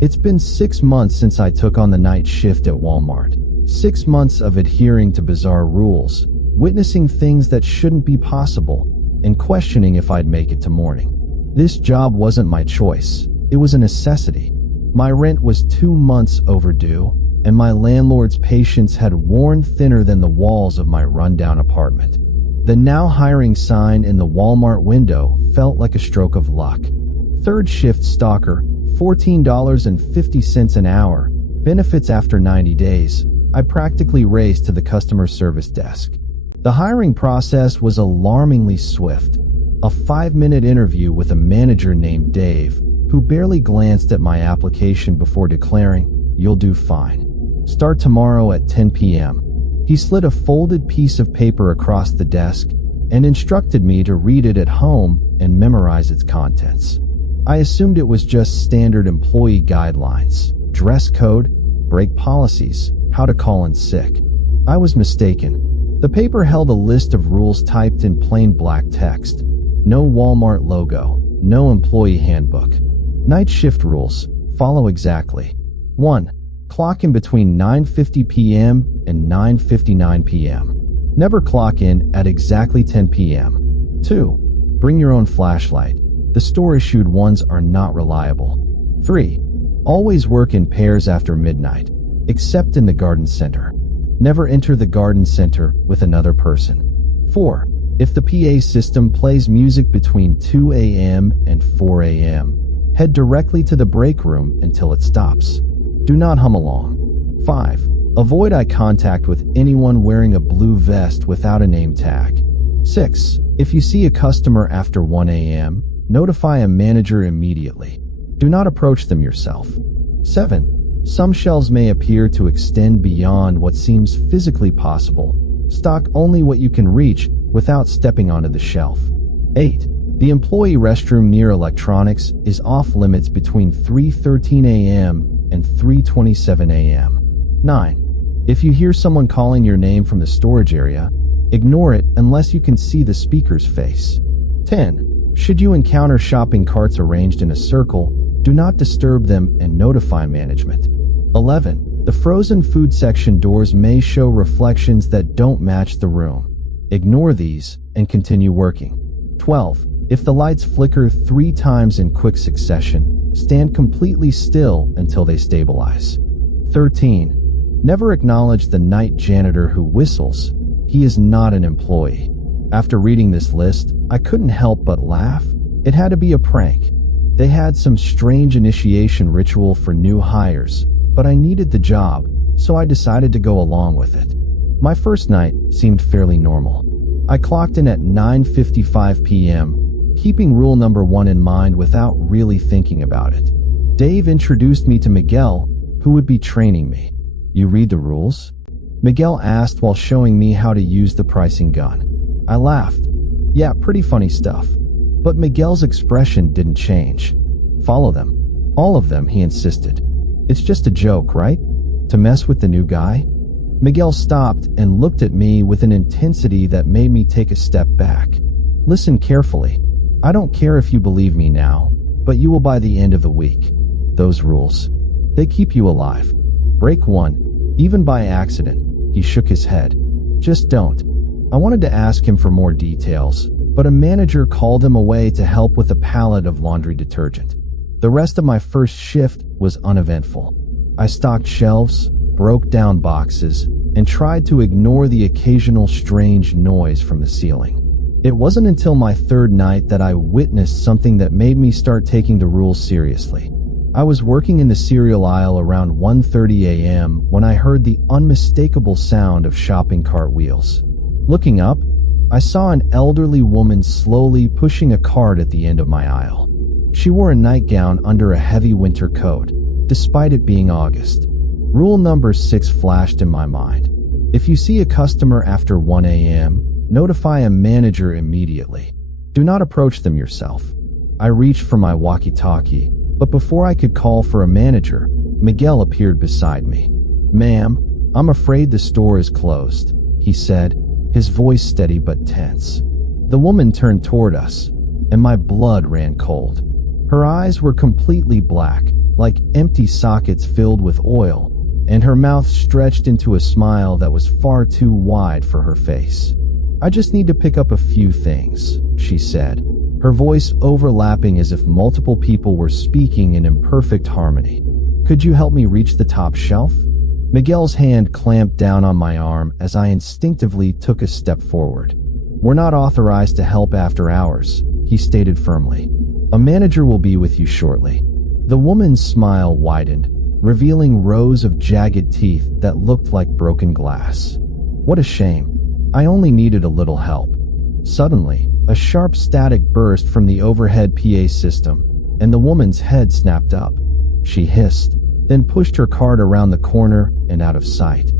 It's been 6 months since I took on the night shift at Walmart. 6 months of adhering to bizarre rules, witnessing things that shouldn't be possible, and questioning if I'd make it to morning. This job wasn't my choice. It was a necessity. My rent was 2 months overdue, and my landlord's patience had worn thinner than the walls of my rundown apartment. The now hiring sign in the Walmart window felt like a stroke of luck. Third shift stalker, $14.50 an hour, benefits after 90 days. I practically raced to the customer service desk. The hiring process was alarmingly swift. A 5-minute interview with a manager named Dave, who barely glanced at my application before declaring, "You'll do fine. Start tomorrow at 10 p.m. He slid a folded piece of paper across the desk and instructed me to read it at home and memorize its contents. I assumed it was just standard employee guidelines, dress code, break policies, how to call in sick. I was mistaken. The paper held a list of rules typed in plain black text. No Walmart logo, no employee handbook. Night shift rules. Follow exactly. 1. Clock in between 9:50 p.m. and 9:59 p.m. Never clock in at exactly 10 p.m. 2. Bring your own flashlight. The store-issued ones are not reliable. 3. Always work in pairs after midnight, except in the garden center. Never enter the garden center with another person. 4. If the PA system plays music between 2 a.m. and 4 a.m., head directly to the break room until it stops. Do not hum along. 5. Avoid eye contact with anyone wearing a blue vest without a name tag. 6. If you see a customer after 1 a.m., notify a manager immediately. Do not approach them yourself. 7. Some shelves may appear to extend beyond what seems physically possible. Stock only what you can reach without stepping onto the shelf. 8. The employee restroom near electronics is off limits between 3:13 a.m. and 3:27 a.m. 9. If you hear someone calling your name from the storage area, ignore it unless you can see the speaker's face. 10. Should you encounter shopping carts arranged in a circle, do not disturb them and notify management. 11. The frozen food section doors may show reflections that don't match the room. Ignore these and continue working. 12. If the lights flicker 3 times in quick succession, stand completely still until they stabilize. 13. Never acknowledge the night janitor who whistles. He is not an employee. After reading this list, I couldn't help but laugh. It had to be a prank. They had some strange initiation ritual for new hires, but I needed the job, so I decided to go along with it. My first night seemed fairly normal. I clocked in at 9:55 p.m., keeping rule number 1 in mind without really thinking about it. Dave introduced me to Miguel, who would be training me. "You read the rules?" Miguel asked while showing me how to use the pricing gun. I laughed. Yeah, pretty funny stuff. But Miguel's expression didn't change. "Follow them. All of them," he insisted. "It's just a joke, right? To mess with the new guy?" Miguel stopped and looked at me with an intensity that made me take a step back. "Listen carefully. I don't care if you believe me now, but you will by the end of the week. Those rules, they keep you alive. Break 1. Even by accident." He shook his head. "Just don't." I wanted to ask him for more details, but a manager called him away to help with a pallet of laundry detergent. The rest of my first shift was uneventful. I stocked shelves, broke down boxes, and tried to ignore the occasional strange noise from the ceiling. It wasn't until my third night that I witnessed something that made me start taking the rules seriously. I was working in the cereal aisle around 1:30 a.m. when I heard the unmistakable sound of shopping cart wheels. Looking up, I saw an elderly woman slowly pushing a cart at the end of my aisle. She wore a nightgown under a heavy winter coat, despite it being August. Rule number 6 flashed in my mind. If you see a customer after 1 a.m., notify a manager immediately. Do not approach them yourself. I reached for my walkie-talkie, but before I could call for a manager, Miguel appeared beside me. "Ma'am, I'm afraid the store is closed," he said, his voice steady but tense. The woman turned toward us, and my blood ran cold. Her eyes were completely black, like empty sockets filled with oil, and her mouth stretched into a smile that was far too wide for her face. "I just need to pick up a few things," she said, her voice overlapping as if multiple people were speaking in imperfect harmony. "Could you help me reach the top shelf?" Miguel's hand clamped down on my arm as I instinctively took a step forward. "We're not authorized to help after hours," he stated firmly. "A manager will be with you shortly." The woman's smile widened, revealing rows of jagged teeth that looked like broken glass. What a shame. I only needed a little help. Suddenly, a sharp static burst from the overhead PA system, and the woman's head snapped up. She hissed, then pushed her cart around the corner and out of sight.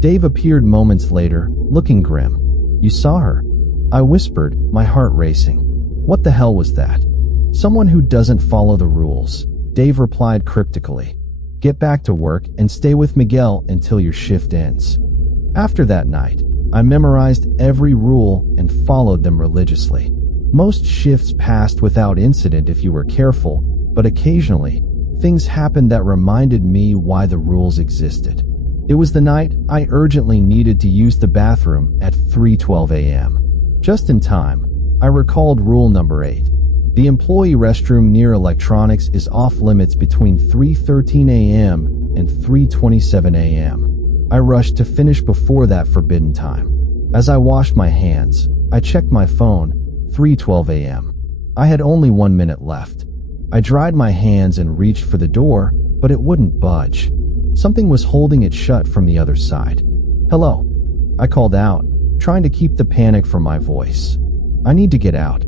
Dave appeared moments later, looking grim. "You saw her?" I whispered, my heart racing. "What the hell was that?" "Someone who doesn't follow the rules," Dave replied cryptically. "Get back to work and stay with Miguel until your shift ends." After that night, I memorized every rule and followed them religiously. Most shifts passed without incident if you were careful, but occasionally, things happened that reminded me why the rules existed. It was the night I urgently needed to use the bathroom at 3:12 a.m. Just in time, I recalled rule number 8. The employee restroom near electronics is off limits between 3:13 a.m. and 3:27 a.m. I rushed to finish before that forbidden time. As I washed my hands, I checked my phone, 3:12 a.m. I had only 1 minute left. I dried my hands and reached for the door, but it wouldn't budge. Something was holding it shut from the other side. "Hello," I called out, trying to keep the panic from my voice. "I need to get out."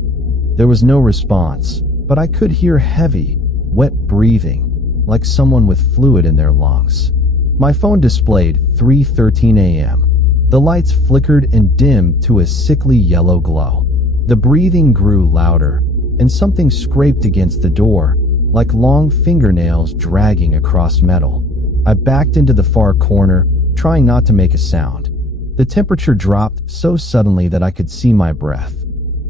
There was no response, but I could hear heavy, wet breathing, like someone with fluid in their lungs. My phone displayed 3:13 a.m. The lights flickered and dimmed to a sickly yellow glow. The breathing grew louder, and something scraped against the door, like long fingernails dragging across metal. I backed into the far corner, trying not to make a sound. The temperature dropped so suddenly that I could see my breath.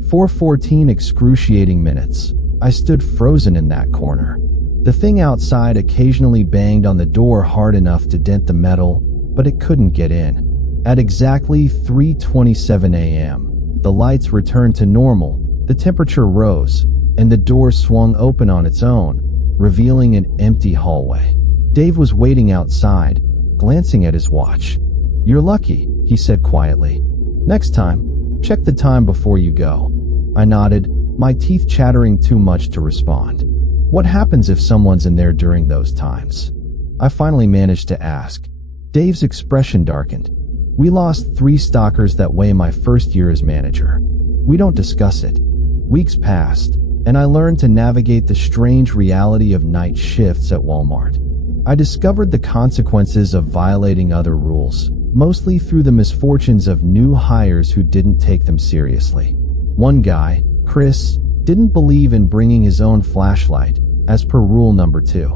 For 14 excruciating minutes, I stood frozen in that corner. The thing outside occasionally banged on the door hard enough to dent the metal, but it couldn't get in. At exactly 3:27 a.m., the lights returned to normal, the temperature rose, and the door swung open on its own, revealing an empty hallway. Dave was waiting outside, glancing at his watch. "You're lucky," he said quietly. "Next time, check the time before you go." I nodded, my teeth chattering too much to respond. "What happens if someone's in there during those times?" I finally managed to ask. Dave's expression darkened. "We lost 3 stalkers that way my first year as manager. We don't discuss it." Weeks passed, and I learned to navigate the strange reality of night shifts at Walmart. I discovered the consequences of violating other rules, mostly through the misfortunes of new hires who didn't take them seriously. One guy, Chris, didn't believe in bringing his own flashlight, as per rule number 2.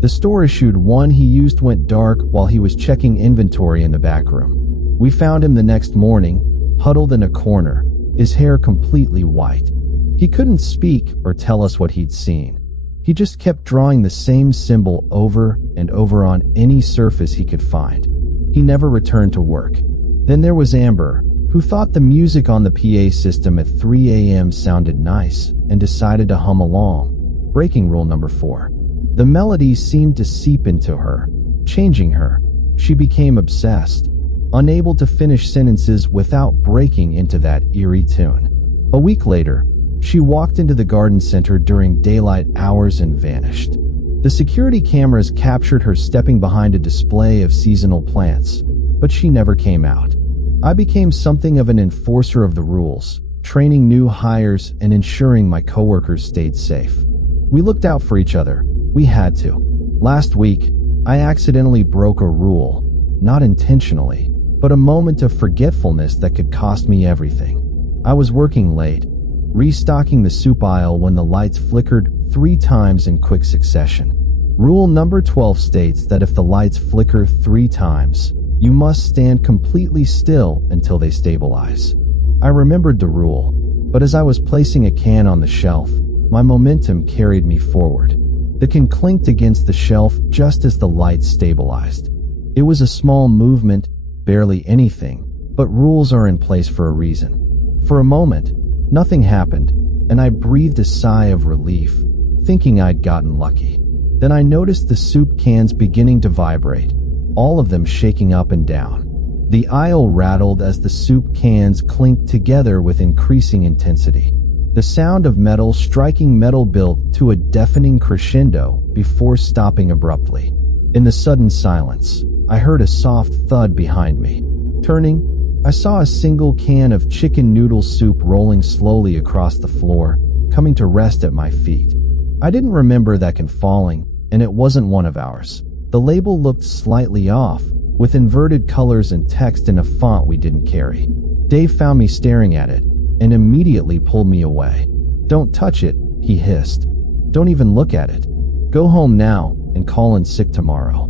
The store issued one he used went dark while he was checking inventory in the back room. We found him the next morning, huddled in a corner, his hair completely white. He couldn't speak or tell us what he'd seen. He just kept drawing the same symbol over and over on any surface he could find. He never returned to work. Then there was Amber, who thought the music on the PA system at 3 a.m. sounded nice and decided to hum along, breaking rule number 4. The melody seemed to seep into her, changing her. She became obsessed, unable to finish sentences without breaking into that eerie tune. A week later, she walked into the garden center during daylight hours and vanished. The security cameras captured her stepping behind a display of seasonal plants, but she never came out. I became something of an enforcer of the rules, training new hires and ensuring my coworkers stayed safe. We looked out for each other. We had to. Last week, I accidentally broke a rule, not intentionally, but a moment of forgetfulness that could cost me everything. I was working late, restocking the soup aisle when the lights flickered 3 times in quick succession. Rule number 12 states that if the lights flicker 3 times, you must stand completely still until they stabilize. I remembered the rule, but as I was placing a can on the shelf, my momentum carried me forward. The can clinked against the shelf just as the light stabilized. It was a small movement, barely anything, but rules are in place for a reason. For a moment, nothing happened, and I breathed a sigh of relief, thinking I'd gotten lucky. Then I noticed the soup cans beginning to vibrate, all of them shaking up and down. The aisle rattled as the soup cans clinked together with increasing intensity. The sound of metal striking metal built to a deafening crescendo before stopping abruptly. In the sudden silence, I heard a soft thud behind me. Turning, I saw a single can of chicken noodle soup rolling slowly across the floor, coming to rest at my feet. I didn't remember that can falling, and it wasn't one of ours. The label looked slightly off, with inverted colors and text in a font we didn't carry. Dave found me staring at it, and immediately pulled me away. "Don't touch it," he hissed. "Don't even look at it. Go home now and call in sick tomorrow."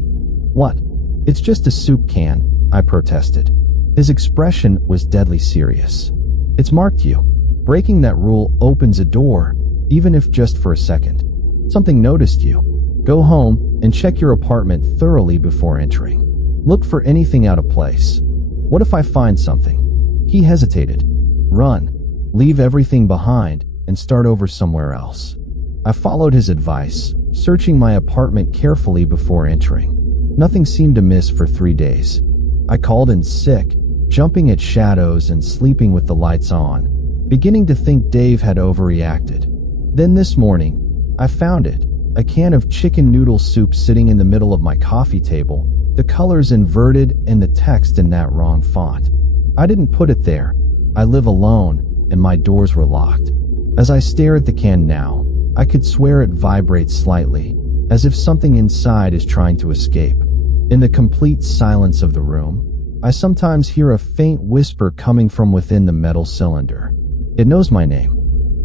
"What? It's just a soup can," I protested. His expression was deadly serious. "It's marked you. Breaking that rule opens a door, even if just for a second. Something noticed you. Go home and check your apartment thoroughly before entering. Look for anything out of place. What if I find something?" He hesitated. "Run. Leave everything behind and start over somewhere else." I followed his advice, searching my apartment carefully before entering. Nothing seemed amiss for 3 days. I called in sick, jumping at shadows and sleeping with the lights on, beginning to think Dave had overreacted. Then this morning, I found it, a can of chicken noodle soup sitting in the middle of my coffee table, the colors inverted and the text in that wrong font. I didn't put it there. I live alone, and my doors were locked. As I stare at the can now, I could swear it vibrates slightly, as if something inside is trying to escape. In the complete silence of the room, I sometimes hear a faint whisper coming from within the metal cylinder. It knows my name.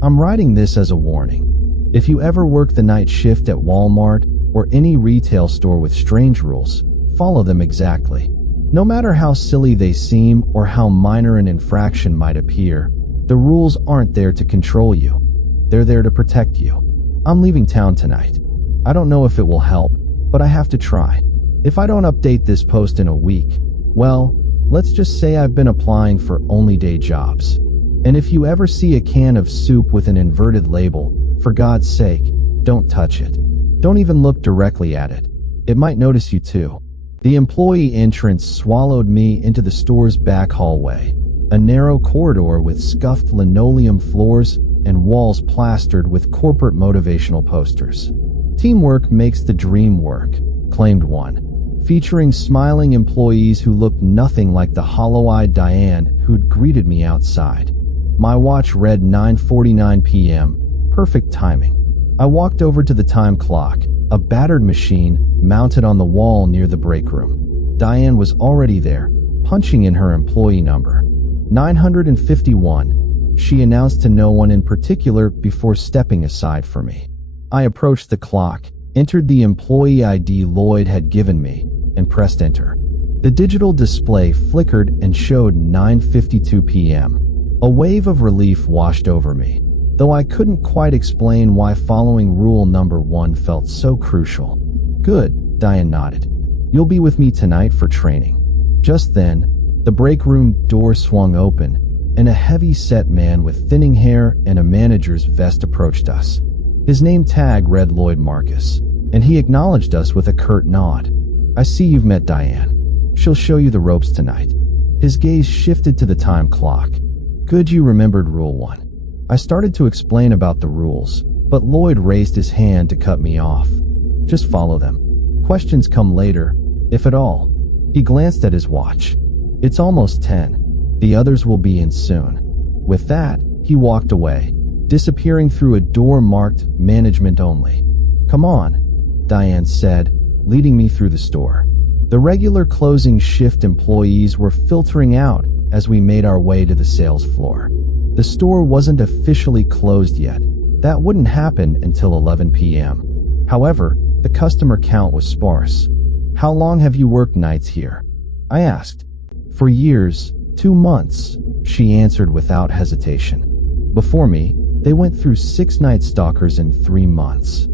I'm writing this as a warning. If you ever work the night shift at Walmart or any retail store with strange rules, follow them exactly. No matter how silly they seem or how minor an infraction might appear, the rules aren't there to control you. They're there to protect you. I'm leaving town tonight. I don't know if it will help, but I have to try. If I don't update this post in a week, well, let's just say I've been applying for only day jobs. And if you ever see a can of soup with an inverted label, for God's sake, don't touch it. Don't even look directly at it. It might notice you too. The employee entrance swallowed me into the store's back hallway, a narrow corridor with scuffed linoleum floors and walls plastered with corporate motivational posters. "Teamwork makes the dream work," claimed one, featuring smiling employees who looked nothing like the hollow-eyed Diane who'd greeted me outside. My watch read 9:49 p.m., perfect timing. I walked over to the time clock, a battered machine mounted on the wall near the break room. Diane was already there, punching in her employee number. 951, she announced to no one in particular before stepping aside for me. I approached the clock, entered the employee ID Lloyd had given me, and pressed enter. The digital display flickered and showed 9:52 p.m. A wave of relief washed over me, though I couldn't quite explain why following rule number 1 felt so crucial. "Good," Diane nodded. "You'll be with me tonight for training." Just then, the break room door swung open, and a heavy-set man with thinning hair and a manager's vest approached us. His name tag read Lloyd Marcus, and he acknowledged us with a curt nod. "I see you've met Diane. She'll show you the ropes tonight." His gaze shifted to the time clock. "Good you remembered Rule 1. I started to explain about the rules, but Lloyd raised his hand to cut me off. "Just follow them. Questions come later, if at all." He glanced at his watch. "It's almost 10. The others will be in soon." With that, he walked away, disappearing through a door marked Management Only. "Come on," Diane said, leading me through the store. The regular closing shift employees were filtering out as we made our way to the sales floor. The store wasn't officially closed yet. That wouldn't happen until 11 p.m. However, the customer count was sparse. "How long have you worked nights here?" I asked. "For years, 2 months," she answered without hesitation. Before me, they went through 6 Night Stalkers in 3 months.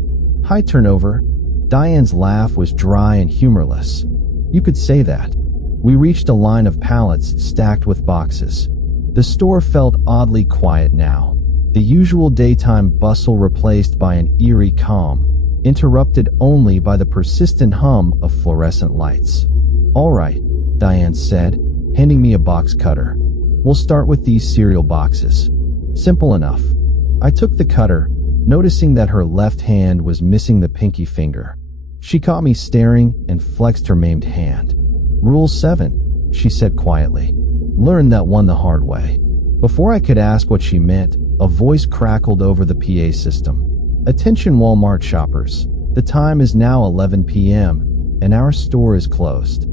High turnover? Diane's laugh was dry and humorless. You could say that. We reached a line of pallets stacked with boxes. The store felt oddly quiet now, the usual daytime bustle replaced by an eerie calm, interrupted only by the persistent hum of fluorescent lights. "All right," Diane said, handing me a box cutter. "We'll start with these cereal boxes. Simple enough." I took the cutter, noticing that her left hand was missing the pinky finger. She caught me staring and flexed her maimed hand. "Rule 7, she said quietly. "Learn that one the hard way." Before I could ask what she meant, a voice crackled over the PA system. "Attention Walmart shoppers. The time is now 11 p.m. and our store is closed.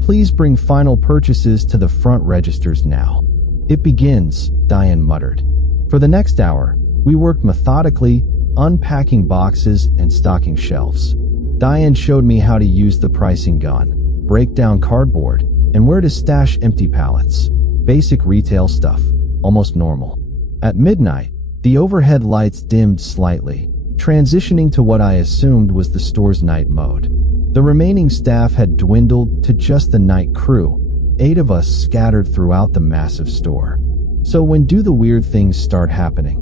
Please bring final purchases to the front registers now." "It begins," Diane muttered. For the next hour, we worked methodically, unpacking boxes and stocking shelves. Diane showed me how to use the pricing gun, break down cardboard, and where to stash empty pallets. Basic retail stuff, almost normal. At midnight, the overhead lights dimmed slightly, transitioning to what I assumed was the store's night mode. The remaining staff had dwindled to just the night crew, 8 of us scattered throughout the massive store. "So when do the weird things start happening?"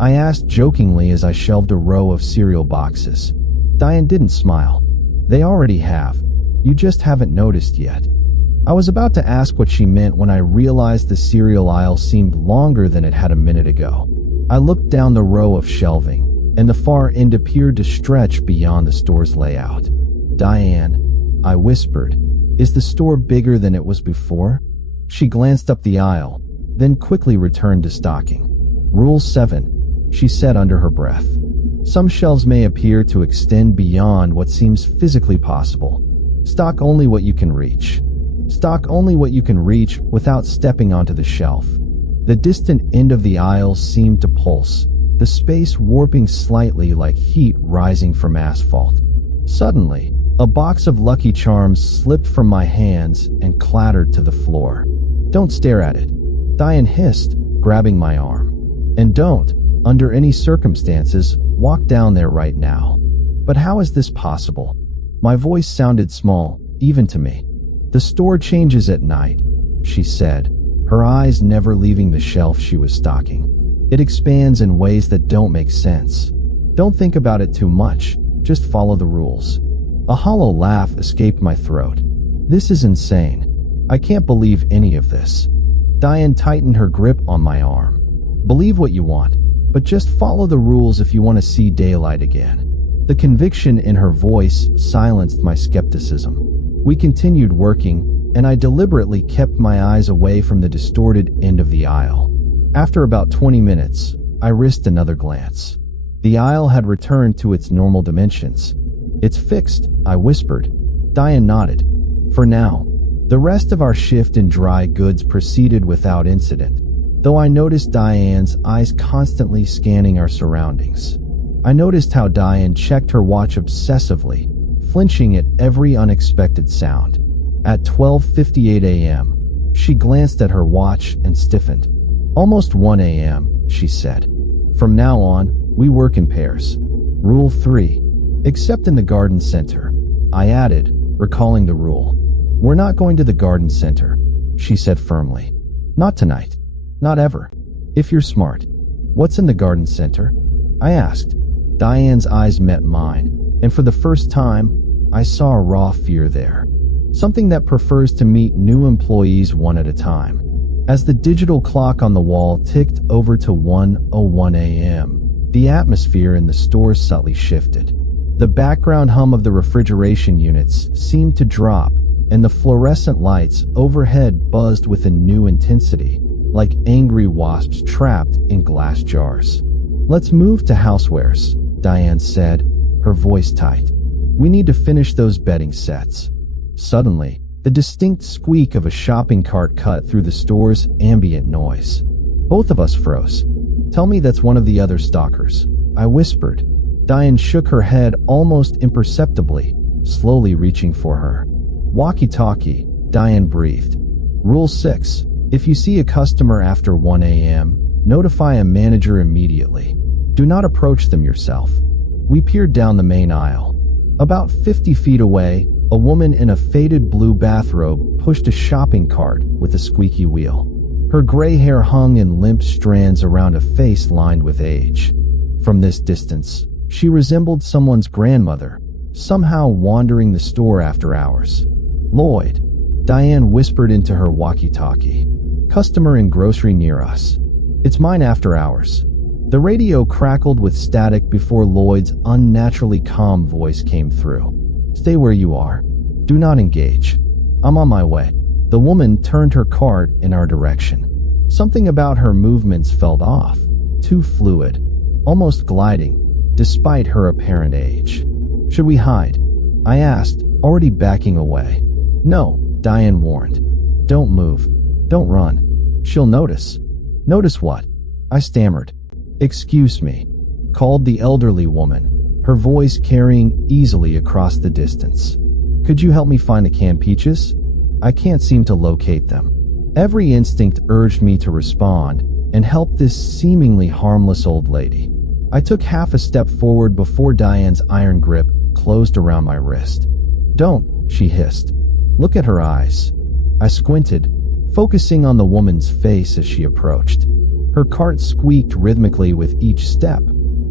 I asked jokingly as I shelved a row of cereal boxes. Diane didn't smile. "They already have. You just haven't noticed yet." I was about to ask what she meant when I realized the cereal aisle seemed longer than it had a minute ago. I looked down the row of shelving, and the far end appeared to stretch beyond the store's layout. "Diane," I whispered, "is the store bigger than it was before?" She glanced up the aisle, then quickly returned to stocking. "Rule 7, she said under her breath. "Some shelves may appear to extend beyond what seems physically possible. Stock only what you can reach. Stock only what you can reach without stepping onto the shelf." The distant end of the aisle seemed to pulse, the space warping slightly like heat rising from asphalt. Suddenly, a box of Lucky Charms slipped from my hands and clattered to the floor. "Don't stare at it," Diane hissed, grabbing my arm. "And don't, under any circumstances, walk down there right now." "But how is this possible?" My voice sounded small, even to me. "The store changes at night," she said, her eyes never leaving the shelf she was stocking. "It expands in ways that don't make sense. Don't think about it too much, just follow the rules." A hollow laugh escaped my throat. "This is insane. I can't believe any of this." Diane tightened her grip on my arm. "Believe what you want, but just follow the rules if you want to see daylight again." The conviction in her voice silenced my skepticism. We continued working, and I deliberately kept my eyes away from the distorted end of the aisle. After about 20 minutes, I risked another glance. The aisle had returned to its normal dimensions. "It's fixed," I whispered. Diane nodded. "For now." The rest of our shift in dry goods proceeded without incident, though I noticed Diane's eyes constantly scanning our surroundings. I noticed how Diane checked her watch obsessively, flinching at every unexpected sound. At 12:58 a.m., she glanced at her watch and stiffened. "Almost 1 a.m., she said. "From now on, we work in pairs. Rule 3. Except in the garden center," I added, recalling the rule. "We're not going to the garden center," she said firmly. "Not tonight. Not ever. If you're smart." "What's in the garden center?" I asked. Diane's eyes met mine, and for the first time, I saw a raw fear there. Something that prefers to meet new employees one at a time. As the digital clock on the wall ticked over to 1:01 a.m., the atmosphere in the store subtly shifted. The background hum of the refrigeration units seemed to drop, and the fluorescent lights overhead buzzed with a new intensity, like angry wasps trapped in glass jars. "Let's move to housewares," Diane said, her voice tight. "We need to finish those bedding sets." Suddenly, the distinct squeak of a shopping cart cut through the store's ambient noise. Both of us froze. "Tell me that's one of the other stalkers," I whispered. Diane shook her head almost imperceptibly, slowly reaching for her walkie-talkie. Diane breathed. "Rule 6. If you see a customer after 1 a.m., notify a manager immediately. Do not approach them yourself." We peered down the main aisle. About 50 feet away, a woman in a faded blue bathrobe pushed a shopping cart with a squeaky wheel. Her gray hair hung in limp strands around a face lined with age. From this distance, she resembled someone's grandmother, somehow wandering the store after hours. "Lloyd," Diane whispered into her walkie-talkie. "Customer in grocery near us. It's mine after hours." The radio crackled with static before Lloyd's unnaturally calm voice came through. "Stay where you are. Do not engage. I'm on my way." The woman turned her cart in our direction. Something about her movements felt off, too fluid, almost gliding, despite her apparent age. "Should we hide?" I asked, already backing away. "No," Diane warned. "Don't move. Don't run. She'll notice." "Notice what?" I stammered. "Excuse me," called the elderly woman, her voice carrying easily across the distance. "Could you help me find the canned peaches? I can't seem to locate them." Every instinct urged me to respond and help this seemingly harmless old lady. I took half a step forward before Diane's iron grip closed around my wrist. "Don't," she hissed. "Look at her eyes." I squinted, focusing on the woman's face as she approached. Her cart squeaked rhythmically with each step.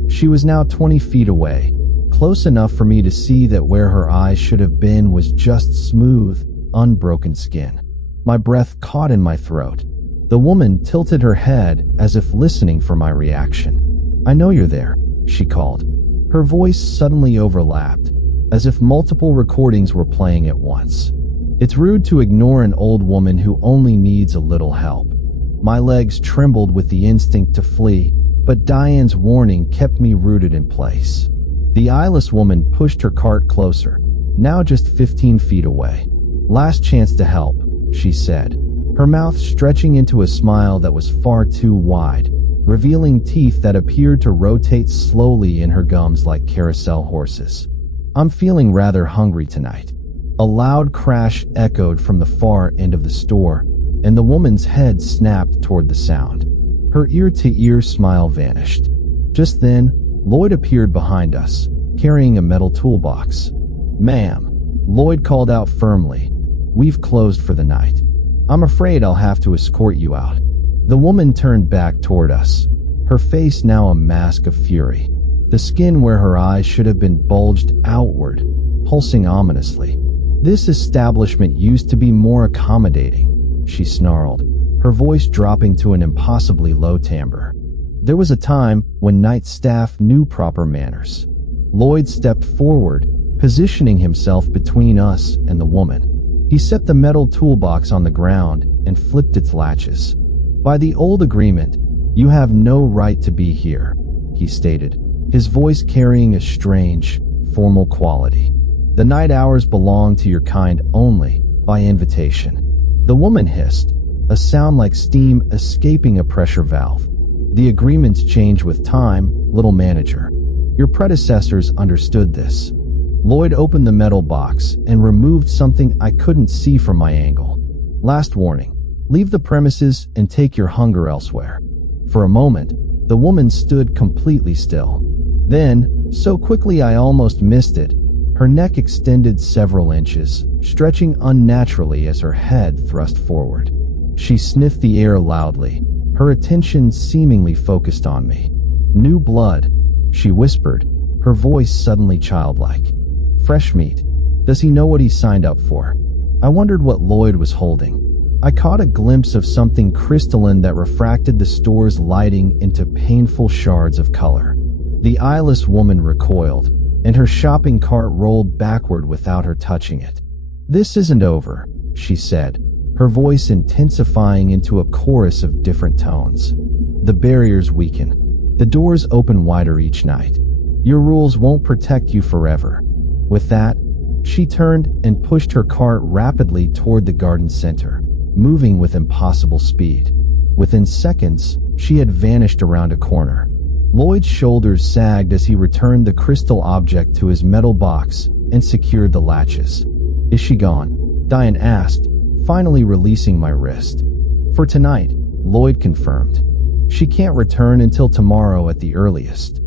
She was now 20 feet away, close enough for me to see that where her eyes should have been was just smooth, unbroken skin. My breath caught in my throat. The woman tilted her head as if listening for my reaction. "I know you're there," she called. Her voice suddenly overlapped, as if multiple recordings were playing at once. "It's rude to ignore an old woman who only needs a little help." My legs trembled with the instinct to flee, but Diane's warning kept me rooted in place. The eyeless woman pushed her cart closer, now just 15 feet away. "Last chance to help," she said, her mouth stretching into a smile that was far too wide, revealing teeth that appeared to rotate slowly in her gums like carousel horses. "I'm feeling rather hungry tonight." A loud crash echoed from the far end of the store, and the woman's head snapped toward the sound. Her ear-to-ear smile vanished. Just then, Lloyd appeared behind us, carrying a metal toolbox. "Ma'am," Lloyd called out firmly, "we've closed for the night. I'm afraid I'll have to escort you out." The woman turned back toward us, her face now a mask of fury. The skin where her eyes should have been bulged outward, pulsing ominously. "This establishment used to be more accommodating," she snarled, her voice dropping to an impossibly low timbre. "There was a time when night staff knew proper manners." Lloyd stepped forward, positioning himself between us and the woman. He set the metal toolbox on the ground and flipped its latches. "By the old agreement, you have no right to be here," he stated, his voice carrying a strange, formal quality. "The night hours belong to your kind only, by invitation." The woman hissed, a sound like steam escaping a pressure valve. "The agreements change with time, little manager. Your predecessors understood this." Lloyd opened the metal box and removed something I couldn't see from my angle. "Last warning. Leave the premises and take your hunger elsewhere." For a moment, the woman stood completely still. Then, so quickly I almost missed it, her neck extended several inches, stretching unnaturally as her head thrust forward. She sniffed the air loudly, her attention seemingly focused on me. "New blood," she whispered, her voice suddenly childlike. "Fresh meat. Does he know what he signed up for?" I wondered what Lloyd was holding. I caught a glimpse of something crystalline that refracted the store's lighting into painful shards of color. The eyeless woman recoiled, and her shopping cart rolled backward without her touching it. "This isn't over," she said, her voice intensifying into a chorus of different tones. "The barriers weaken. The doors open wider each night. Your rules won't protect you forever." With that, she turned and pushed her cart rapidly toward the garden center, moving with impossible speed. Within seconds, she had vanished around a corner. Lloyd's shoulders sagged as he returned the crystal object to his metal box and secured the latches. "Is she gone?" Diane asked, finally releasing my wrist. "For tonight," Lloyd confirmed. "She can't return until tomorrow at the earliest."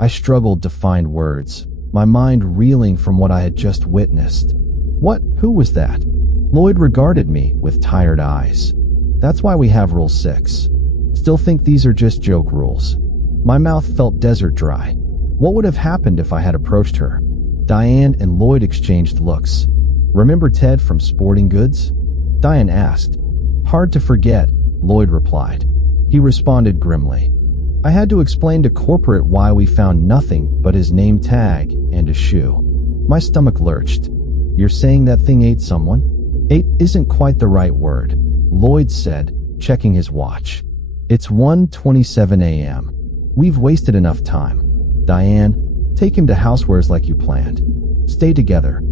I struggled to find words, my mind reeling from what I had just witnessed. What? Who was that? Lloyd regarded me with tired eyes. That's why we have Rule 6. Still think these are just joke rules. My mouth felt desert dry. What would have happened if I had approached her? Diane and Lloyd exchanged looks. Remember Ted from Sporting Goods? Diane asked. Hard to forget, Lloyd replied. He responded grimly. I had to explain to corporate why we found nothing but his name tag and a shoe. My stomach lurched. You're saying that thing ate someone? Ate isn't quite the right word, Lloyd said, checking his watch. It's 1:27 a.m. We've wasted enough time. Diane, take him to Housewares like you planned. Stay together.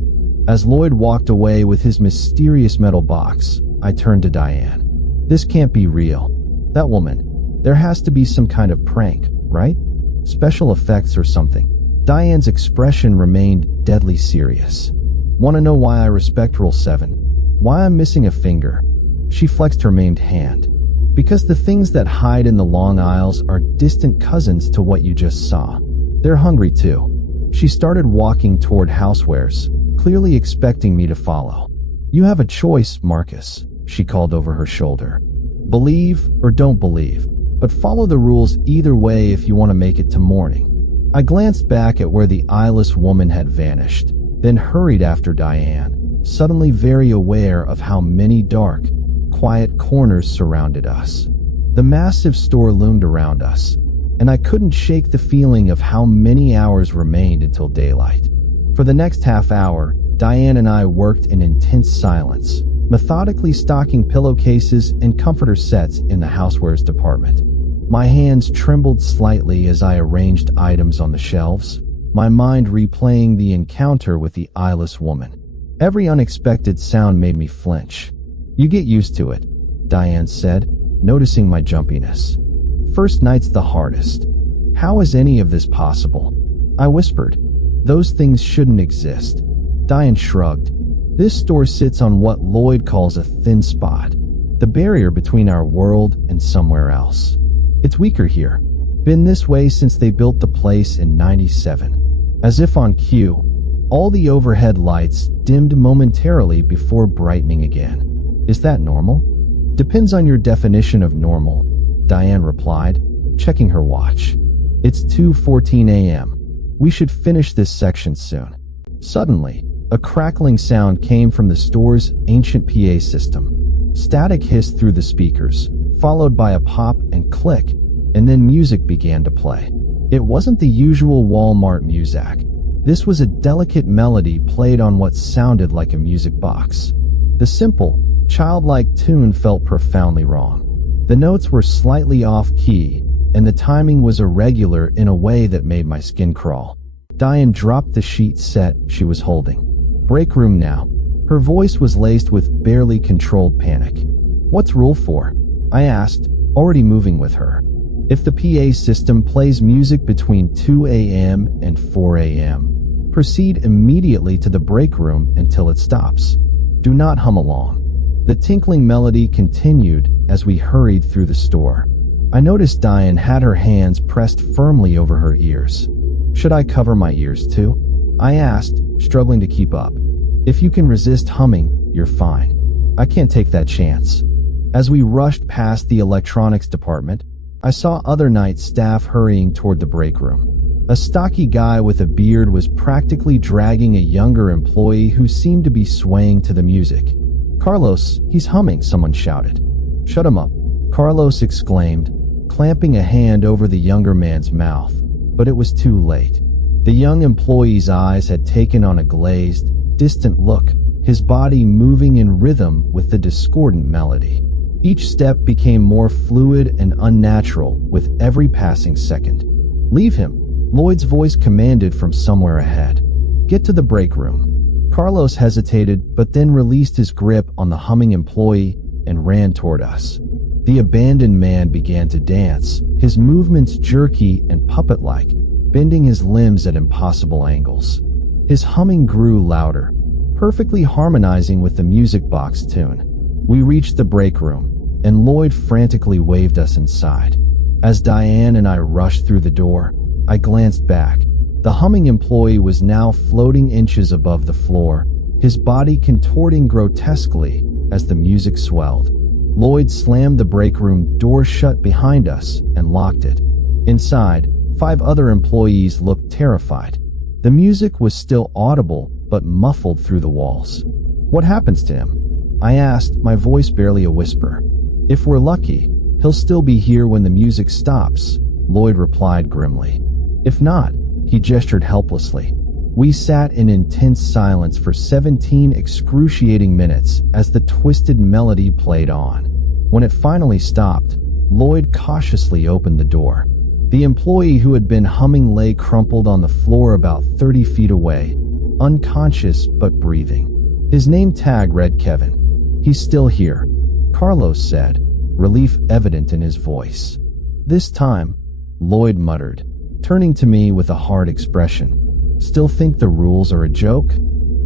As Lloyd walked away with his mysterious metal box, I turned to Diane. This can't be real. That woman, there has to be some kind of prank, right? Special effects or something. Diane's expression remained deadly serious. Want to know why I respect Rule 7? Why I'm missing a finger? She flexed her maimed hand. Because the things that hide in the long aisles are distant cousins to what you just saw. They're hungry too. She started walking toward Housewares, clearly expecting me to follow. You have a choice, Marcus, she called over her shoulder. Believe or don't believe, but follow the rules either way if you want to make it to morning. I glanced back at where the eyeless woman had vanished, then hurried after Diane, suddenly very aware of how many dark, quiet corners surrounded us. The massive store loomed around us, and I couldn't shake the feeling of how many hours remained until daylight. For the next half hour, Diane and I worked in intense silence, methodically stocking pillowcases and comforter sets in the housewares department. My hands trembled slightly as I arranged items on the shelves, my mind replaying the encounter with the eyeless woman. Every unexpected sound made me flinch. You get used to it, Diane said, noticing my jumpiness. First night's the hardest. How is any of this possible? I whispered. Those things shouldn't exist. Diane shrugged. This store sits on what Lloyd calls a thin spot, the barrier between our world and somewhere else. It's weaker here. Been this way since they built the place in '97. As if on cue, all the overhead lights dimmed momentarily before brightening again. Is that normal? Depends on your definition of normal, Diane replied, checking her watch. It's 2:14 a.m. We should finish this section soon. Suddenly, a crackling sound came from the store's ancient PA system. Static hissed through the speakers, followed by a pop and click, and then music began to play. It wasn't the usual Walmart music. This was a delicate melody played on what sounded like a music box. The simple, childlike tune felt profoundly wrong. The notes were slightly off-key, and the timing was irregular in a way that made my skin crawl. Diane dropped the sheet set she was holding. Break room now. Her voice was laced with barely controlled panic. What's Rule 4? I asked, already moving with her. If the PA system plays music between 2 a.m. and 4 a.m., proceed immediately to the break room until it stops. Do not hum along. The tinkling melody continued as we hurried through the store. I noticed Diane had her hands pressed firmly over her ears. Should I cover my ears too? I asked, struggling to keep up. If you can resist humming, you're fine. I can't take that chance. As we rushed past the electronics department, I saw other night staff hurrying toward the break room. A stocky guy with a beard was practically dragging a younger employee who seemed to be swaying to the music. Carlos, he's humming, someone shouted. Shut him up, Carlos exclaimed, clamping a hand over the younger man's mouth, but it was too late. The young employee's eyes had taken on a glazed, distant look, his body moving in rhythm with the discordant melody. Each step became more fluid and unnatural with every passing second. Leave him, Lloyd's voice commanded from somewhere ahead. Get to the break room. Carlos hesitated, but then released his grip on the humming employee and ran toward us. The abandoned man began to dance, his movements jerky and puppet-like, bending his limbs at impossible angles. His humming grew louder, perfectly harmonizing with the music box tune. We reached the break room, and Lloyd frantically waved us inside. As Diane and I rushed through the door, I glanced back. The humming employee was now floating inches above the floor, his body contorting grotesquely as the music swelled. Lloyd slammed the break room door shut behind us and locked it. Inside, 5 other employees looked terrified. The music was still audible, but muffled through the walls. "What happens to him?" I asked, my voice barely a whisper. "If we're lucky, he'll still be here when the music stops," Lloyd replied grimly. "If not," he gestured helplessly. We sat in intense silence for 17 excruciating minutes as the twisted melody played on. When it finally stopped, Lloyd cautiously opened the door. The employee who had been humming lay crumpled on the floor about 30 feet away, unconscious but breathing. His name tag read Kevin. "He's still here," Carlos said, relief evident in his voice. "This time," Lloyd muttered, turning to me with a hard expression. "Still think the rules are a joke?"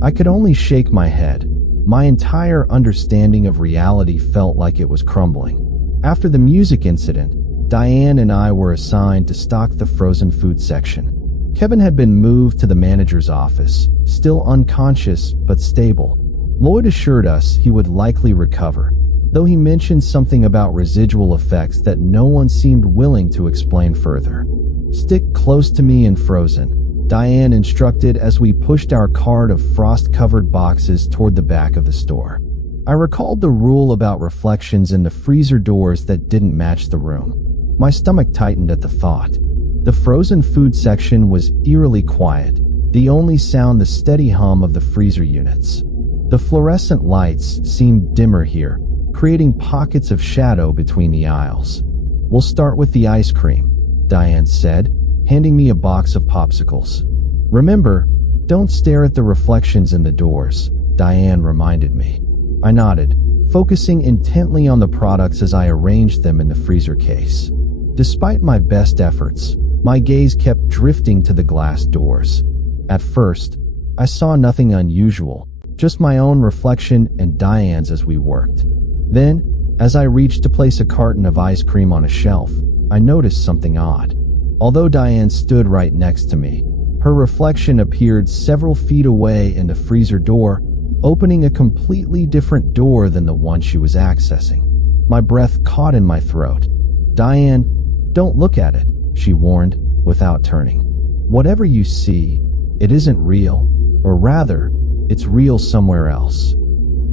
I could only shake my head. My entire understanding of reality felt like it was crumbling. After the music incident, Diane and I were assigned to stock the frozen food section. Kevin had been moved to the manager's office, still unconscious but stable. Lloyd assured us he would likely recover, though he mentioned something about residual effects that no one seemed willing to explain further. "Stick close to me and frozen," Diane instructed as we pushed our cart of frost-covered boxes toward the back of the store. I recalled the rule about reflections in the freezer doors that didn't match the room. My stomach tightened at the thought. The frozen food section was eerily quiet, the only sound the steady hum of the freezer units. The fluorescent lights seemed dimmer here, creating pockets of shadow between the aisles. "We'll start with the ice cream," Diane said, handing me a box of popsicles. "Remember, don't stare at the reflections in the doors," Diane reminded me. I nodded, focusing intently on the products as I arranged them in the freezer case. Despite my best efforts, my gaze kept drifting to the glass doors. At first, I saw nothing unusual, just my own reflection and Diane's as we worked. Then, as I reached to place a carton of ice cream on a shelf, I noticed something odd. Although Diane stood right next to me, her reflection appeared several feet away in the freezer door, opening a completely different door than the one she was accessing. My breath caught in my throat. "Diane, don't look at it," she warned, without turning. "Whatever you see, it isn't real, or rather, it's real somewhere else."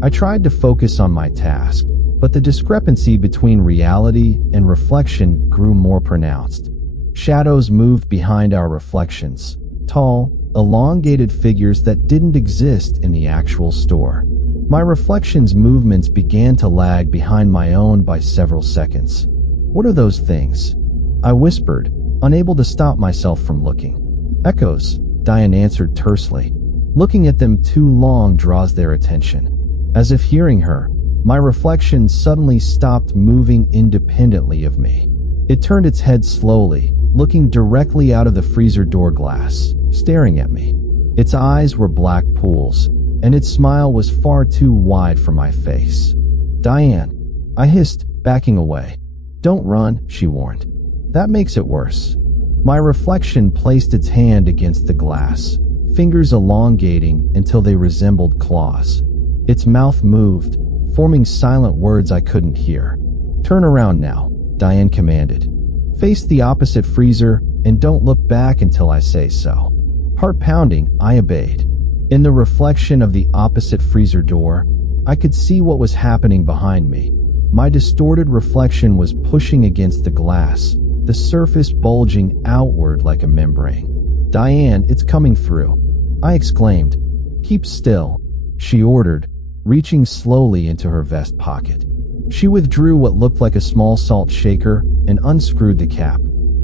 I tried to focus on my task, but the discrepancy between reality and reflection grew more pronounced. Shadows moved behind our reflections, tall, elongated figures that didn't exist in the actual store. My reflection's movements began to lag behind my own by several seconds. "What are those things?" I whispered, unable to stop myself from looking. "Echoes," Diane answered tersely. "Looking at them too long draws their attention." As if hearing her, my reflection suddenly stopped moving independently of me. It turned its head slowly, looking directly out of the freezer door glass, staring at me. Its eyes were black pools, and its smile was far too wide for my face. "Diane," I hissed, backing away. "Don't run," she warned. "That makes it worse." My reflection placed its hand against the glass, fingers elongating until they resembled claws. Its mouth moved, forming silent words I couldn't hear. "Turn around now," Diane commanded. "Face the opposite freezer, and don't look back until I say so." Heart pounding, I obeyed. In the reflection of the opposite freezer door, I could see what was happening behind me. My distorted reflection was pushing against the glass, the surface bulging outward like a membrane. "Diane, it's coming through," I exclaimed. "Keep still," she ordered, reaching slowly into her vest pocket. She withdrew what looked like a small salt shaker and unscrewed the cap.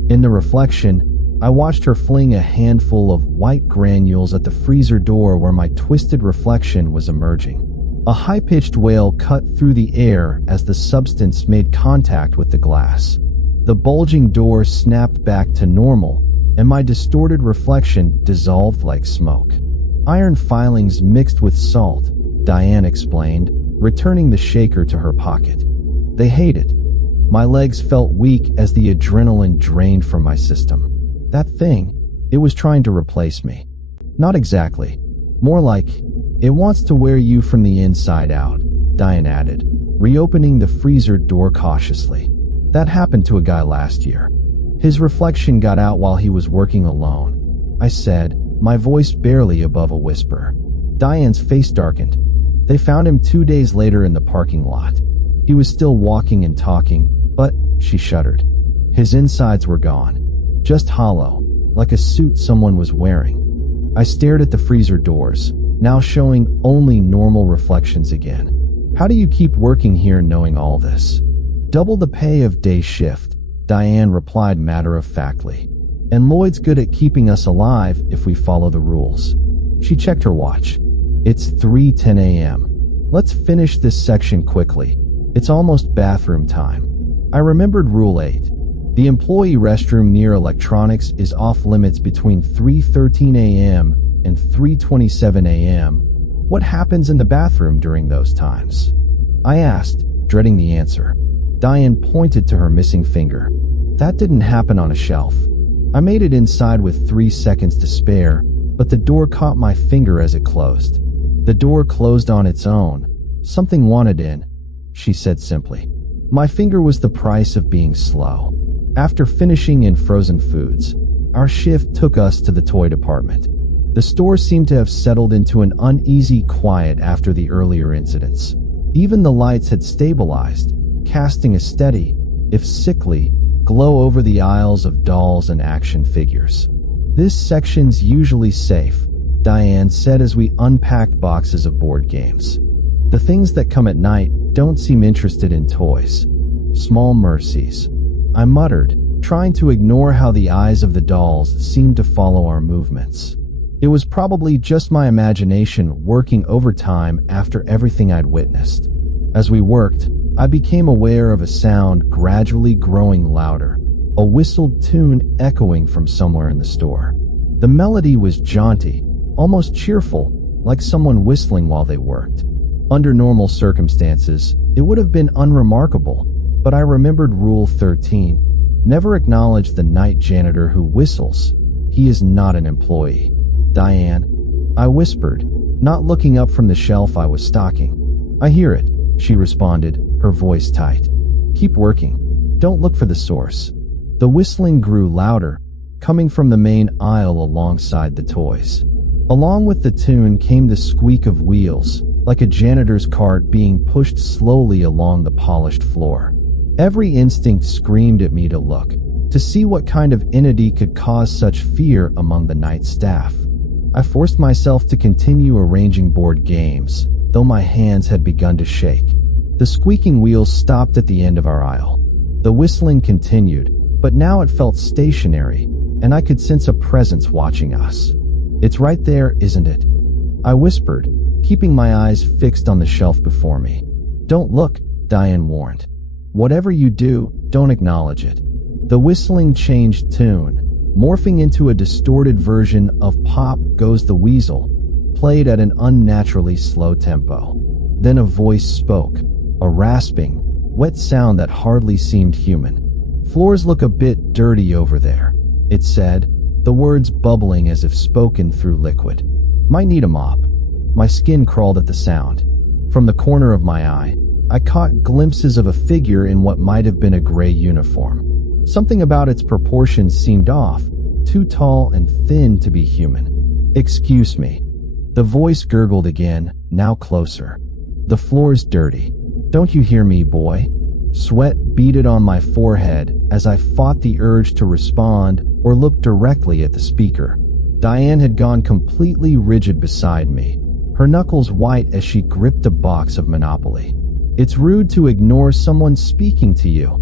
In the reflection, I watched her fling a handful of white granules at the freezer door where my twisted reflection was emerging. A high-pitched wail cut through the air as the substance made contact with the glass. The bulging door snapped back to normal, and my distorted reflection dissolved like smoke. "Iron filings mixed with salt," Diane explained, returning the shaker to her pocket. "They hate it." My legs felt weak as the adrenaline drained from my system. That thing, it was trying to replace me. Not exactly. More like, it wants to wear you from the inside out, Diane added, reopening the freezer door cautiously. That happened to a guy last year. His reflection got out while he was working alone, I said, my voice barely above a whisper. Diane's face darkened. They found him 2 days later in the parking lot. He was still walking and talking, but, she shuddered. His insides were gone. Just hollow, like a suit someone was wearing. I stared at the freezer doors, now showing only normal reflections again. How do you keep working here knowing all this? Double the pay of day shift, Diane replied matter-of-factly. And Lloyd's good at keeping us alive if we follow the rules. She checked her watch. It's 3:10 a.m. Let's finish this section quickly. It's almost bathroom time. I remembered Rule 8. The employee restroom near electronics is off limits between 3:13 a.m. and 3:27 a.m. What happens in the bathroom during those times? I asked, dreading the answer. Diane pointed to her missing finger. That didn't happen on a shelf. I made it inside with 3 seconds to spare, but the door caught my finger as it closed. The door closed on its own. Something wanted in, she said simply. My finger was the price of being slow. After finishing in frozen foods, our shift took us to the toy department. The store seemed to have settled into an uneasy quiet after the earlier incidents. Even the lights had stabilized, casting a steady, if sickly, glow over the aisles of dolls and action figures. This section's usually safe, Diane said as we unpacked boxes of board games. The things that come at night don't seem interested in toys. Small mercies. I muttered, trying to ignore how the eyes of the dolls seemed to follow our movements. It was probably just my imagination working overtime after everything I'd witnessed. As we worked, I became aware of a sound gradually growing louder, a whistled tune echoing from somewhere in the store. The melody was jaunty, almost cheerful, like someone whistling while they worked. Under normal circumstances, it would have been unremarkable, but I remembered Rule 13. Never acknowledge the night janitor who whistles. He is not an employee. Diane, I whispered, not looking up from the shelf I was stocking. I hear it, she responded, her voice tight. Keep working. Don't look for the source. The whistling grew louder, coming from the main aisle alongside the toys. Along with the tune came the squeak of wheels, like a janitor's cart being pushed slowly along the polished floor. Every instinct screamed at me to look, to see what kind of entity could cause such fear among the night staff. I forced myself to continue arranging board games, though my hands had begun to shake. The squeaking wheels stopped at the end of our aisle. The whistling continued, but now it felt stationary, and I could sense a presence watching us. It's right there, isn't it? I whispered, keeping my eyes fixed on the shelf before me. Don't look, Diane warned. Whatever you do, don't acknowledge it. The whistling changed tune, morphing into a distorted version of Pop Goes the Weasel, played at an unnaturally slow tempo. Then a voice spoke, a rasping, wet sound that hardly seemed human. Floors look a bit dirty over there, it said, the words bubbling as if spoken through liquid. Might need a mop. My skin crawled at the sound. From the corner of my eye, I caught glimpses of a figure in what might have been a gray uniform. Something about its proportions seemed off, too tall and thin to be human. Excuse me. The voice gurgled again, now closer. The floor's dirty. Don't you hear me, boy? Sweat beaded on my forehead as I fought the urge to respond or look directly at the speaker. Diane had gone completely rigid beside me, her knuckles white as she gripped a box of Monopoly. It's rude to ignore someone speaking to you.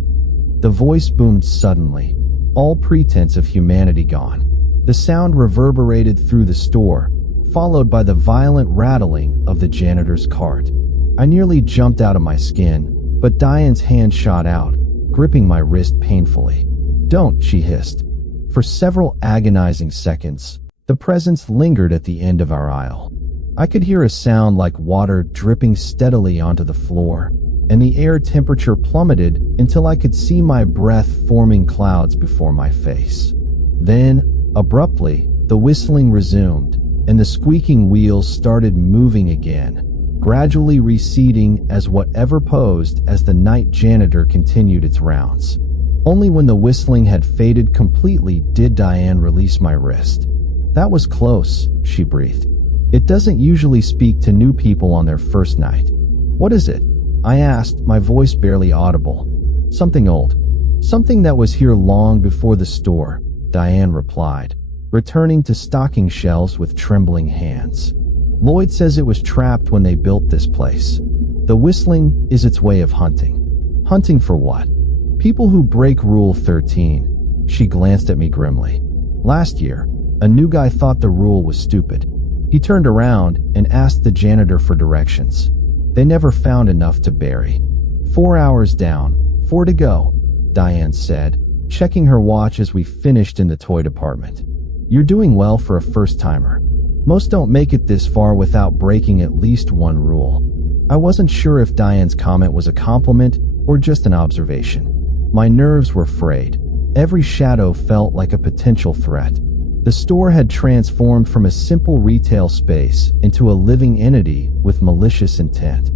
The voice boomed suddenly, all pretense of humanity gone. The sound reverberated through the store, followed by the violent rattling of the janitor's cart. I nearly jumped out of my skin, but Diane's hand shot out, gripping my wrist painfully. Don't, she hissed. For several agonizing seconds, the presence lingered at the end of our aisle. I could hear a sound like water dripping steadily onto the floor, and the air temperature plummeted until I could see my breath forming clouds before my face. Then, abruptly, the whistling resumed, and the squeaking wheels started moving again, gradually receding as whatever posed as the night janitor continued its rounds. Only when the whistling had faded completely did Diane release my wrist. "That was close," she breathed. "It doesn't usually speak to new people on their first night." "What is it?" I asked, my voice barely audible. "Something old. Something that was here long before the store," Diane replied, returning to stocking shelves with trembling hands. "Lloyd says it was trapped when they built this place. The whistling is its way of hunting." "Hunting for what?" "People who break Rule 13. She glanced at me grimly. "Last year, a new guy thought the rule was stupid. He turned around and asked the janitor for directions. They never found enough to bury. 4 hours down, 4 to go," Diane said, checking her watch as we finished in the toy department. "You're doing well for a first-timer. Most don't make it this far without breaking at least one rule." I wasn't sure if Diane's comment was a compliment or just an observation. My nerves were frayed. Every shadow felt like a potential threat. The store had transformed from a simple retail space into a living entity with malicious intent.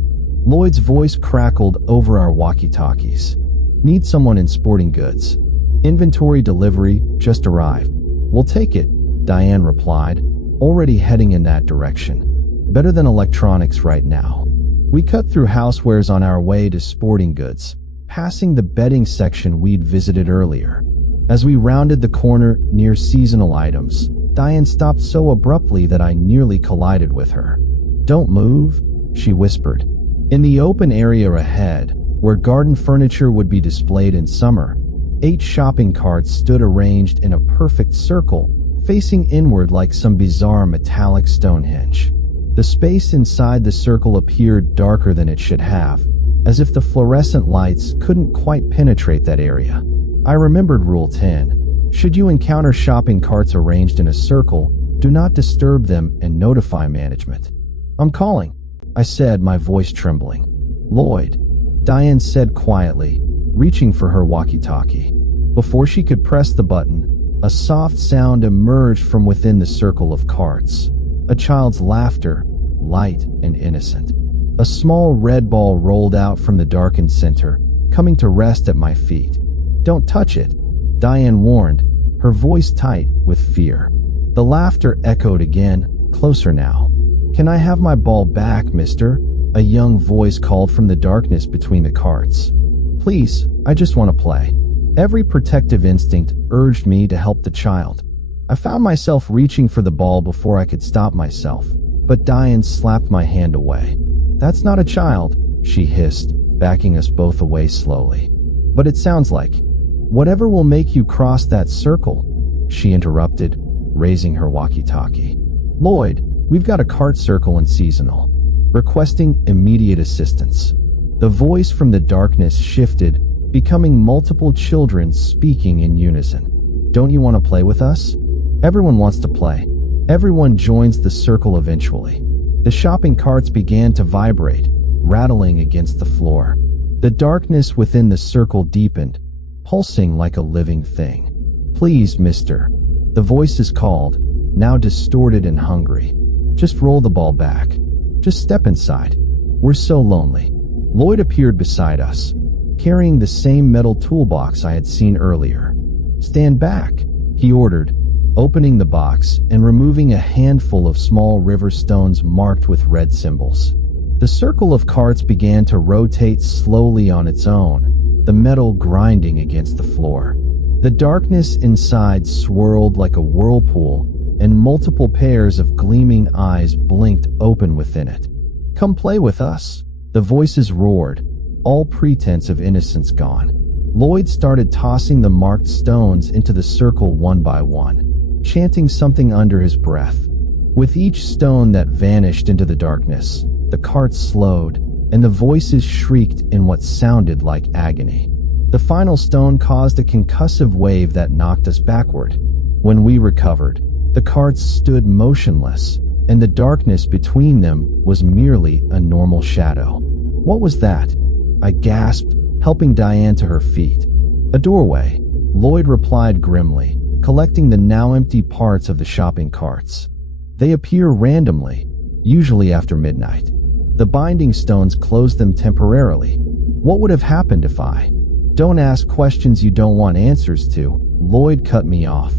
Lloyd's voice crackled over our walkie-talkies. "Need someone in sporting goods. Inventory delivery just arrived." "We'll take it," Diane replied, already heading in that direction. "Better than electronics right now." We cut through housewares on our way to sporting goods, passing the bedding section we'd visited earlier. As we rounded the corner near seasonal items, Diane stopped so abruptly that I nearly collided with her. "Don't move," she whispered. In the open area ahead, where garden furniture would be displayed in summer, 8 shopping carts stood arranged in a perfect circle, facing inward like some bizarre metallic Stonehenge. The space inside the circle appeared darker than it should have, as if the fluorescent lights couldn't quite penetrate that area. I remembered Rule 10. Should you encounter shopping carts arranged in a circle, do not disturb them and notify management. "I'm calling," I said, my voice trembling. "Lloyd," Diane said quietly, reaching for her walkie-talkie. Before she could press the button, a soft sound emerged from within the circle of carts. A child's laughter, light and innocent. A small red ball rolled out from the darkened center, coming to rest at my feet. "Don't touch it," Diane warned, her voice tight with fear. The laughter echoed again, closer now. "Can I have my ball back, mister?" a young voice called from the darkness between the carts. "Please, I just want to play." Every protective instinct urged me to help the child. I found myself reaching for the ball before I could stop myself, but Diane slapped my hand away. "That's not a child," she hissed, backing us both away slowly. "But it sounds like. Whatever will make you cross that circle," she interrupted, raising her walkie-talkie. "Lloyd, we've got a cart circle in seasonal. Requesting immediate assistance." The voice from the darkness shifted, becoming multiple children speaking in unison. "Don't you want to play with us?" Everyone wants to play. Everyone joins the circle eventually. The shopping carts began to vibrate, rattling against the floor. The darkness within the circle deepened, pulsing like a living thing. "Please, mister," the voices called, now distorted and hungry. "Just roll the ball back. Just step inside. We're so lonely." Lloyd appeared beside us, carrying the same metal toolbox I had seen earlier. "Stand back," he ordered, opening the box and removing a handful of small river stones marked with red symbols. The circle of carts began to rotate slowly on its own, the metal grinding against the floor. The darkness inside swirled like a whirlpool, and multiple pairs of gleaming eyes blinked open within it. "Come play with us," the voices roared, all pretense of innocence gone. Lloyd started tossing the marked stones into the circle one by one, chanting something under his breath. With each stone that vanished into the darkness, the carts slowed, and the voices shrieked in what sounded like agony. The final stone caused a concussive wave that knocked us backward. When we recovered, the carts stood motionless, and the darkness between them was merely a normal shadow. "What was that?" I gasped, helping Diane to her feet. "A doorway," Lloyd replied grimly, collecting the now empty parts of the shopping carts. They appear randomly, usually after midnight. The binding stones close them temporarily. What would have happened if I... Don't ask questions you don't want answers to, Lloyd cut me off.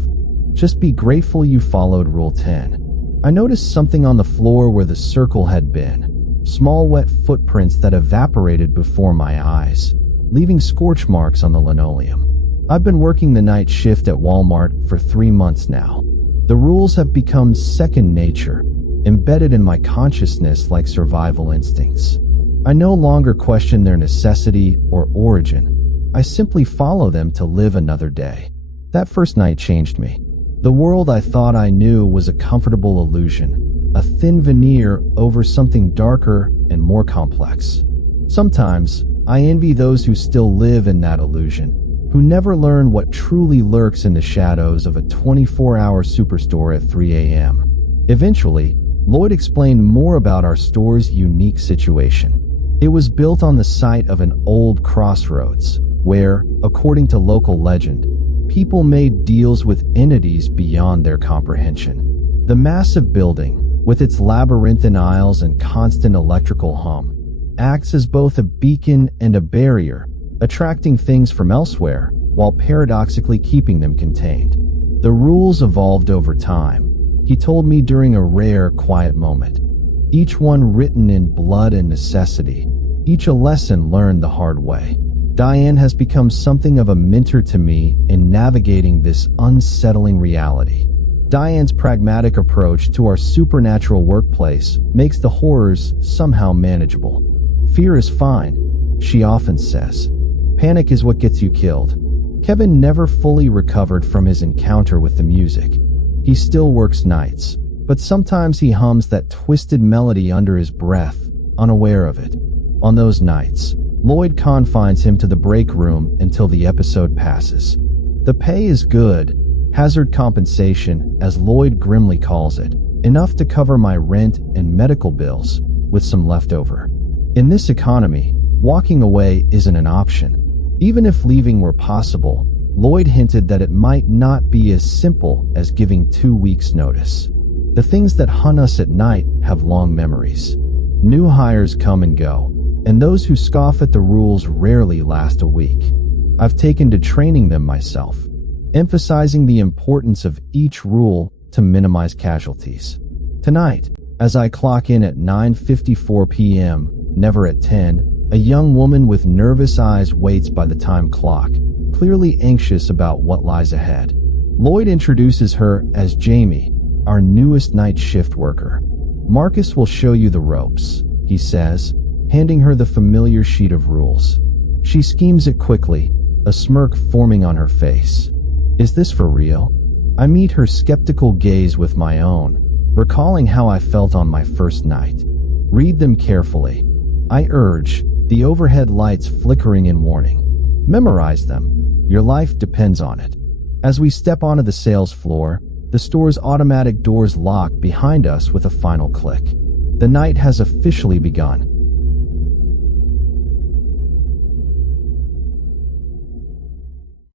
Just be grateful you followed Rule 10. I noticed something on the floor where the circle had been. Small wet footprints that evaporated before my eyes, leaving scorch marks on the linoleum. I've been working the night shift at Walmart for 3 months now. The rules have become second nature, embedded in my consciousness like survival instincts. I no longer question their necessity or origin. I simply follow them to live another day. That first night changed me. The world I thought I knew was a comfortable illusion, a thin veneer over something darker and more complex. Sometimes, I envy those who still live in that illusion, who never learn what truly lurks in the shadows of a 24-hour superstore at 3 a.m. Eventually, Lloyd explained more about our store's unique situation. It was built on the site of an old crossroads, where, according to local legend, people made deals with entities beyond their comprehension. The massive building, with its labyrinthine aisles and constant electrical hum, acts as both a beacon and a barrier, attracting things from elsewhere, while paradoxically keeping them contained. The rules evolved over time, he told me during a rare, quiet moment. Each one written in blood and necessity, each a lesson learned the hard way. Diane has become something of a mentor to me in navigating this unsettling reality. Diane's pragmatic approach to our supernatural workplace makes the horrors somehow manageable. Fear is fine, she often says. Panic is what gets you killed. Kevin never fully recovered from his encounter with the music. He still works nights, but sometimes he hums that twisted melody under his breath, unaware of it. On those nights, Lloyd confines him to the break room until the episode passes. The pay is good, hazard compensation, as Lloyd grimly calls it, enough to cover my rent and medical bills, with some leftover. In this economy, walking away isn't an option. Even if leaving were possible, Lloyd hinted that it might not be as simple as giving 2 weeks' notice. The things that hunt us at night have long memories. New hires come and go, and those who scoff at the rules rarely last a week. I've taken to training them myself, emphasizing the importance of each rule to minimize casualties. Tonight, as I clock in at 9:54 p.m., never at 10, a young woman with nervous eyes waits by the time clock, clearly anxious about what lies ahead. Lloyd introduces her as Jamie, our newest night shift worker. Marcus will show you the ropes, he says, handing her the familiar sheet of rules. She schemes it quickly, a smirk forming on her face. Is this for real? I meet her skeptical gaze with my own, recalling how I felt on my first night. Read them carefully, I urge, the overhead lights flickering in warning. Memorize them. Your life depends on it. As we step onto the sales floor, the store's automatic doors lock behind us with a final click. The night has officially begun.